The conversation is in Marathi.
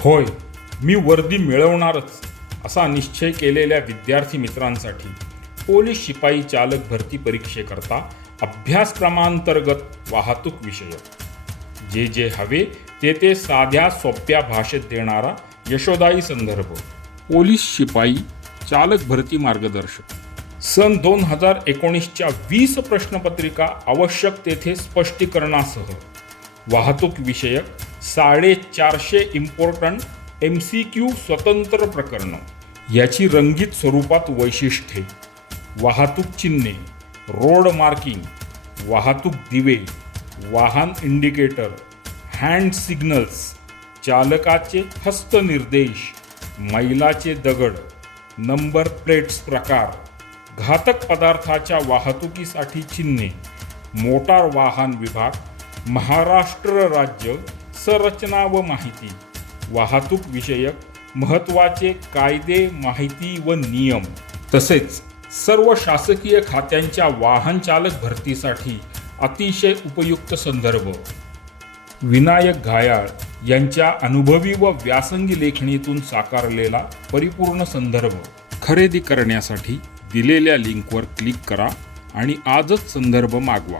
होय मी वर्दी मिळवणारच असा निश्चय केलेल्या विद्यार्थी मित्रांसाठी. पोलीस शिपाई चालक भरती परीक्षेकरता अभ्यासक्रमांतर्गत वाहतूक विषय जे जे हवे ते ते साध्या सोप्या भाषेत देणारा यशोदायी संदर्भ. पोलीस शिपाई चालक भरती मार्गदर्शक. सन दोन हजार एकोणीसच्या वीस प्रश्नपत्रिका आवश्यक तेथे स्पष्टीकरणासह. वाहतूक विषयक साडेचारशे इम्पॉर्टंट एम सी क्यू स्वतंत्र प्रकरणं. याची रंगीत स्वरूपात वैशिष्ट्ये. वाहतूक चिन्हे रोड मार्किंग वाहतूक दिवे वाहन इंडिकेटर हँड सिग्नल्स चालकाचे हस्तनिर्देश मैलाचे दगड नंबर प्लेट्स प्रकार. घातक पदार्थाच्या वाहतुकीसाठी चिन्हे मोटार वाहन विभाग महाराष्ट्र राज्य संरचना व माहिती वाहतूक विषयक महत्त्वाचे कायदे माहिती व नियम तसेच सर्व शासकीय खात्यांच्या वाहन चालक भरतीसाठी अतिशय उपयुक्त संदर्भ. विनायक घायाळ यांच्या अनुभवी व व्यासंगी लेखणीतून साकारलेला परिपूर्ण संदर्भ खरेदी करण्यासाठी दिलेल्या लिंकवर क्लिक करा आणि आजच संदर्भ मागवा.